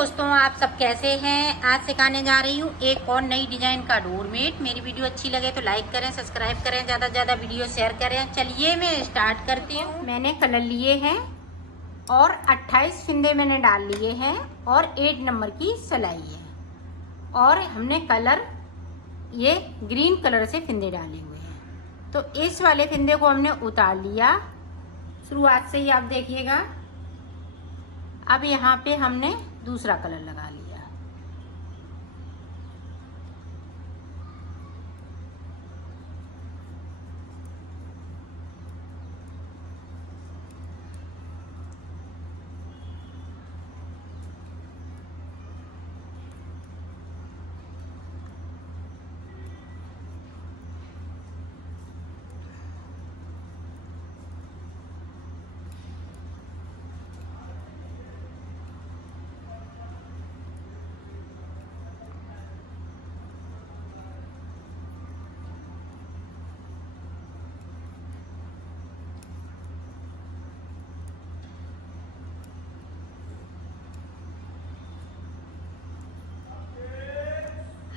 दोस्तों, आप सब कैसे हैं। आज सिखाने जा रही हूँ एक और नई डिजाइन का डोरमेट। मेरी वीडियो अच्छी लगे तो लाइक करें, सब्सक्राइब करें, ज़्यादा से ज़्यादा वीडियो शेयर करें। चलिए मैं स्टार्ट करती हूँ। मैंने कलर लिए हैं और 28 फिंदे मैंने डाल लिए हैं और 8 नंबर की सिलाई है। और हमने कलर ये ग्रीन कलर से फिंदे डाले हुए हैं। तो इस वाले फिंदे को हमने उतार लिया शुरुआत से ही, आप देखिएगा। अब यहाँ पे हमने दूसरा कलर लगा लिया।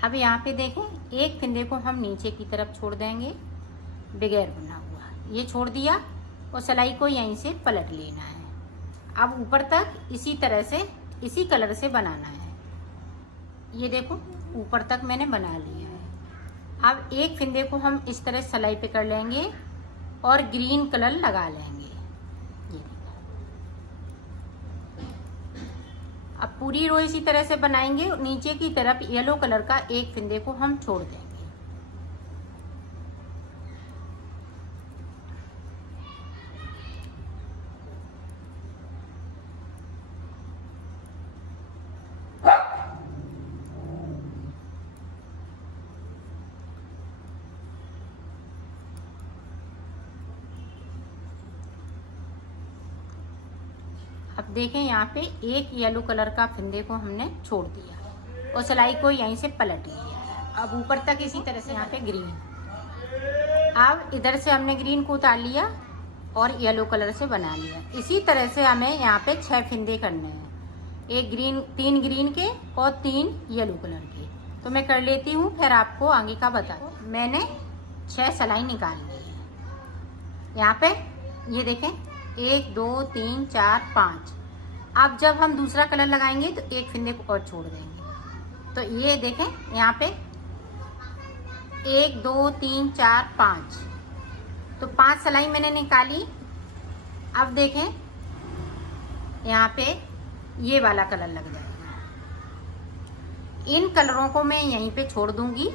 अब यहाँ पे देखें, एक फिंदे को हम नीचे की तरफ छोड़ देंगे बगैर बुना हुआ। ये छोड़ दिया और सिलाई को यहीं से पलट लेना है। अब ऊपर तक इसी तरह से, इसी कलर से बनाना है। ये देखो, ऊपर तक मैंने बना लिया है। अब एक फिंदे को हम इस तरह सिलाई पे कर लेंगे और ग्रीन कलर लगा लेंगे। अब पूरी रो इसी तरह से बनाएंगे। नीचे की तरफ येलो कलर का एक फिंदे को हम छोड़ देंगे। अब देखें, यहाँ पे एक येलो कलर का फिंदे को हमने छोड़ दिया और सिलाई को यहीं से पलट लिया। अब ऊपर तक इसी तरह से यहाँ पे ग्रीन। अब इधर से हमने ग्रीन को उतार लिया और येलो कलर से बना लिया। इसी तरह से हमें यहाँ पे 6 फिंदे करने हैं। एक ग्रीन, 3 ग्रीन के और 3 येलो कलर के। तो मैं कर लेती हूँ, फिर आपको आगे का बता दूँ। मैंने 6 सिलाई निकाल ली है। यहाँ पे ये देखें, 1 2 3 4 5। अब जब हम दूसरा कलर लगाएंगे तो एक फिंदे को और छोड़ देंगे। तो ये देखें, यहाँ पे 1 2 3 4 5। तो 5 सिलाई मैंने निकाली। अब देखें, यहाँ पे ये वाला कलर लग जाएगा। इन कलरों को मैं यहीं पे छोड़ दूंगी।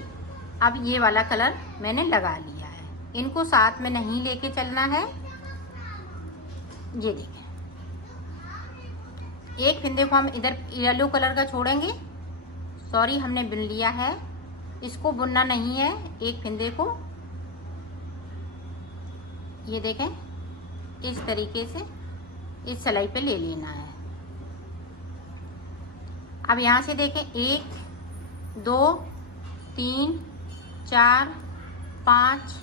अब ये वाला कलर मैंने लगा लिया है। इनको साथ में नहीं लेके चलना है। ये देखें, एक फिंदे को हम इधर येलो कलर का छोड़ेंगे। सॉरी, हमने बुन लिया है, इसको बुनना नहीं है। एक फिंदे को ये देखें इस तरीके से इस सिलाई पे ले लेना है। अब यहाँ से देखें, 1 2 3 4 5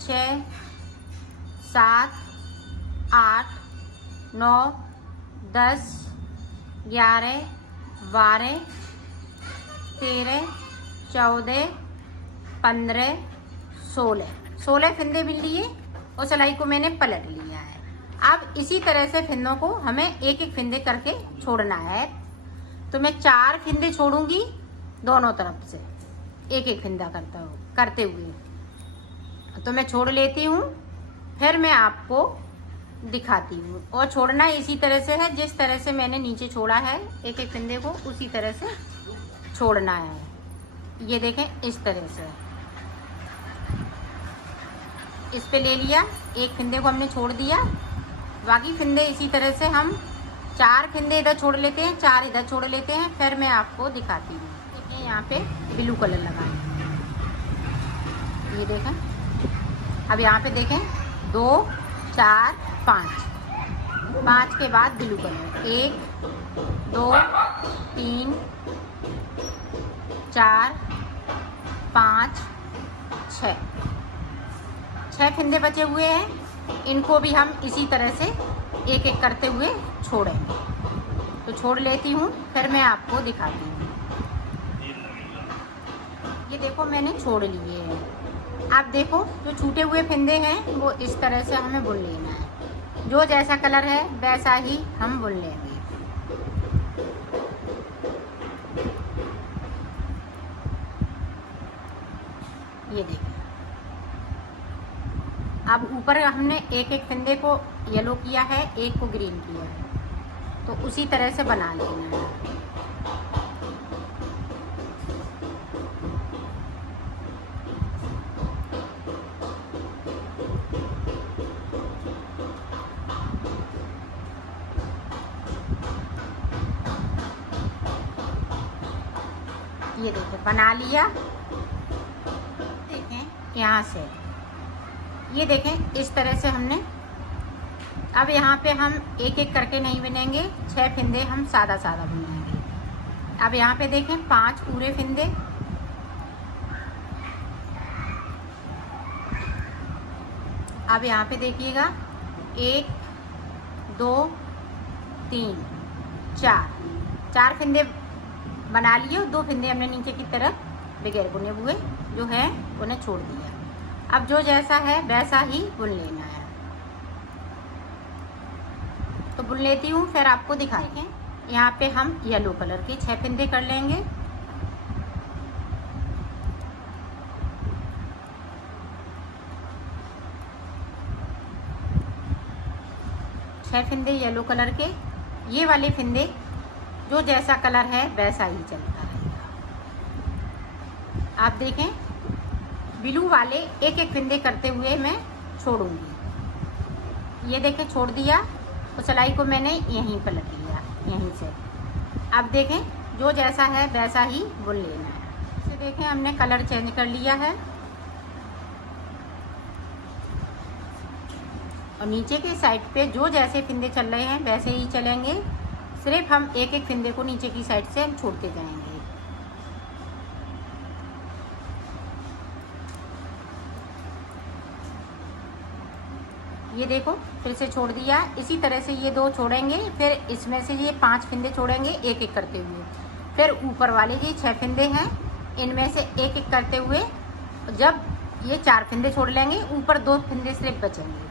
6 7 8 9 10 11 12 13 14 15 16 फिंदे बिन लिए और सिलाई को मैंने पलट लिया है। अब इसी तरह से फिंदों को हमें एक एक फिंदे करके छोड़ना है। तो मैं 4 फिंदे छोड़ूंगी दोनों तरफ से, एक एक फिंदा करते हुए। तो मैं छोड़ लेती हूँ, फिर मैं आपको दिखाती हूँ। और छोड़ना इसी तरह से है, जिस तरह से मैंने नीचे छोड़ा है एक एक फिंदे को, उसी तरह से छोड़ना है। ये देखें, इस तरह से इस पे ले लिया, एक फिंदे को हमने छोड़ दिया। बाकी फिंदे इसी तरह से हम 4 फिंदे इधर छोड़ लेते हैं, 4 इधर छोड़ लेते हैं। फिर मैं आपको दिखाती हूँ। देखिए, यहाँ पे ब्लू कलर लगाएं। ये देखें, अब यहाँ पे देखें 2 4 5 के बाद ब्लू कलर 1 2 3 4 5 6 फिंदे बचे हुए हैं। इनको भी हम इसी तरह से एक एक करते हुए छोड़ेंगे। तो छोड़ लेती हूँ, फिर मैं आपको दिखाती हूँ। ये देखो मैंने छोड़ लिए हैं। आप देखो जो छूटे हुए फिंदे हैं वो इस तरह से हमें बुन लेना है। जो जैसा कलर है वैसा ही हम बुन लेंगे। ये देखिए, अब ऊपर हमने एक एक फिंदे को येलो किया है, एक को ग्रीन किया है, तो उसी तरह से बना लेना है। ये देखिए बना लिया। देखें यहाँ से, ये देखें इस तरह से हमने। अब यहाँ पे हम एक एक करके नहीं बुनेंगे, 6 फिंदे हम सादा सादा बुनेंगे। अब यहाँ पे देखें 5 पूरे फिंदे, अब यहाँ पे देखिएगा 1 2 3 4 फिंदे बना लिए, 2 फिंदे हमने नीचे की तरफ बगैर बुने हुए जो है उन्हें छोड़ दिया। अब जो जैसा है वैसा ही बुन लेना है। तो बुन लेती हूँ, फिर आपको दिखाएंगे। यहाँ पे हम येलो कलर के 6 फिंदे कर लेंगे। फिंदे येलो कलर के, ये वाले फिंदे जो जैसा कलर है वैसा ही चलता रहेगा। आप देखें ब्लू वाले एक एक फिंदे करते हुए मैं छोड़ूंगी। ये देखें छोड़ दिया, तो सिलाई को मैंने यहीं पलट लिया, यहीं से। अब देखें जो जैसा है वैसा ही बुन लेना है। इसे देखें हमने कलर चेंज कर लिया है, और नीचे के साइड पे जो जैसे फिंदे चल रहे हैं वैसे ही चलेंगे। सिर्फ हम एक एक फिंदे को नीचे की साइड से हम छोड़ते जाएंगे। ये देखो फिर से छोड़ दिया। इसी तरह से ये 2 छोड़ेंगे, फिर इसमें से ये 5 फिंदे छोड़ेंगे एक एक करते हुए। फिर ऊपर वाले ये 6 फिंदे हैं, इनमें से एक एक करते हुए जब ये 4 फिंदे छोड़ लेंगे, ऊपर 2 फिंदे सिर्फ बचेंगे।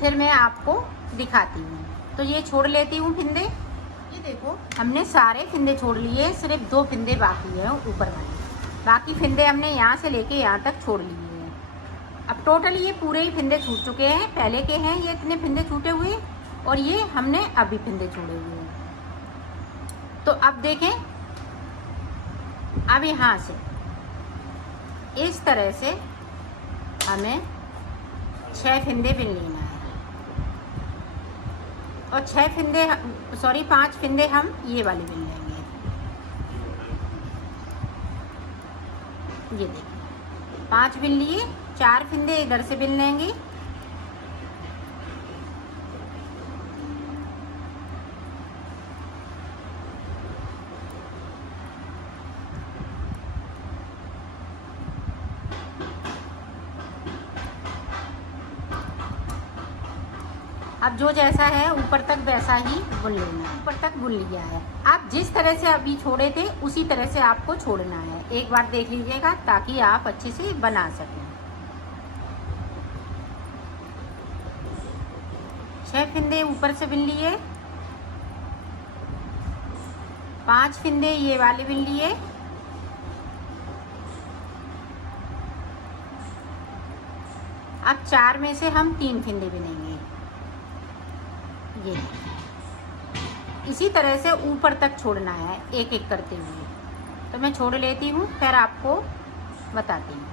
फिर मैं आपको दिखाती हूँ। तो ये छोड़ लेती हूँ फिंदे। ये देखो हमने सारे फिंदे छोड़ लिए, सिर्फ 2 फिंदे बाकी हैं ऊपर वाले। बाकी फिंदे हमने यहाँ से लेके यहाँ तक छोड़ लिए हैं। अब टोटल ये पूरे ही फिंदे छूट चुके हैं। पहले के हैं ये इतने फिंदे छूटे हुए, और ये हमने अभी फिंदे छोड़े हुए हैं। तो अब देखें, अब यहाँ से इस तरह से हमें 6 फिंदे बिन लेना है, और 5 फिंदे हम ये वाले बिन लेंगे। ये देखिए 5 बिन लिए, 4 फिंदे इधर से बिन लेंगे। अब जो जैसा है ऊपर तक वैसा ही बुन लेना है। ऊपर तक बुन लिया है। आप जिस तरह से अभी छोड़े थे उसी तरह से आपको छोड़ना है। एक बार देख लीजिएगा ताकि आप अच्छे से बना सकें। 6 फिंदे ऊपर से बिन लिए, 5 फिंदे ये वाले बिन लिए, अब 4 में से हम 3 फिंदे बिनेंगे। ये इसी तरह से ऊपर तक छोड़ना है एक एक करते हुए। तो मैं छोड़ लेती हूँ, फिर आपको बताती हूँ।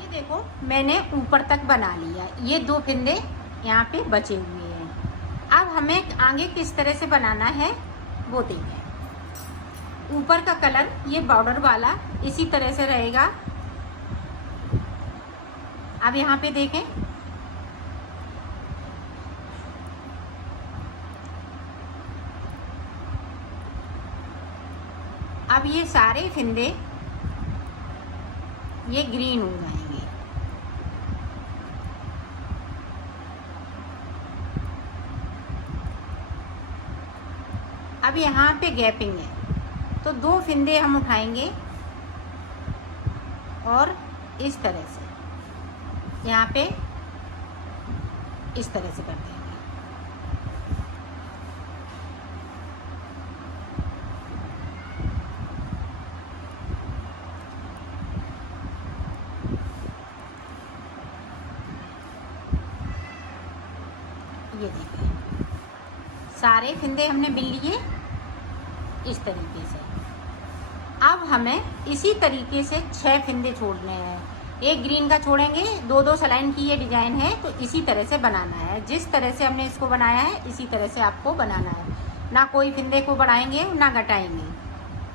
ये देखो मैंने ऊपर तक बना लिया। ये 2 फिंदे यहाँ पे बचे हुए हैं। अब हमें आगे किस तरह से बनाना है वो देखें। ऊपर का कलर ये बॉर्डर वाला इसी तरह से रहेगा। अब यहाँ पे देखें, अब ये सारे फिंदे ये ग्रीन हो जाएंगे। यहाँ पे गैपिंग है, तो 2 फिंदे हम उठाएंगे और इस तरह से यहाँ पे इस तरह से कर देंगे। ये देखिए सारे फिंदे हमने बिन लिए इस तरीके से। अब हमें इसी तरीके से 6 फिंदे छोड़ने हैं। एक ग्रीन का छोड़ेंगे, 2-2 सलाइन की ये डिजाइन है, तो इसी तरह से बनाना है। जिस तरह से हमने इसको बनाया है इसी तरह से आपको बनाना है, ना कोई फिंदे को बढ़ाएंगे ना घटाएंगे,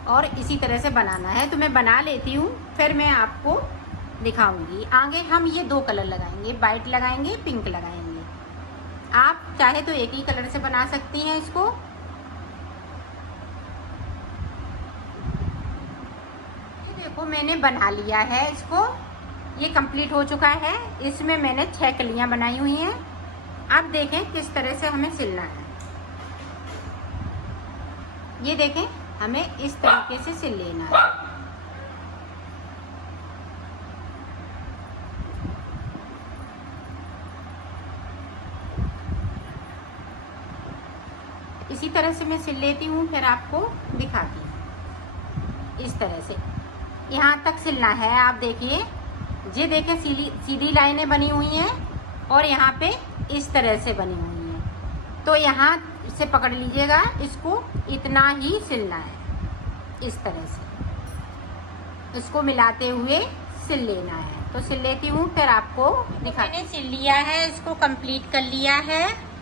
और इसी तरह से बनाना है। तो मैं बना लेती हूँ, फिर मैं आपको दिखाऊंगी। आगे हम ये 2 कलर लगाएंगे, वाइट लगाएंगे, पिंक लगाएंगे। आप चाहे तो एक ही कलर से बना सकती हैं इसको। ये देखो मैंने बना लिया है इसको, ये कंप्लीट हो चुका है। इसमें मैंने 6 कलियां बनाई हुई हैं। अब देखें किस तरह से हमें सिलना है। ये देखें हमें इस तरीके से सिल लेना है। इसी तरह से मैं सिल लेती हूँ, फिर आपको दिखाती हूँ। इस तरह से यहाँ तक सिलना है। आप देखिए, ये देखें सीधी लाइनें बनी हुई हैं और यहाँ पे इस तरह से बनी हुई हैं। तो यहाँ से पकड़ लीजिएगा, इसको इतना ही सिलना है। इस तरह से इसको मिलाते हुए सिल लेना है। तो सिल लेती हूँ, फिर आपको दिखा। मैंने सिल लिया है, इसको कंप्लीट कर लिया है।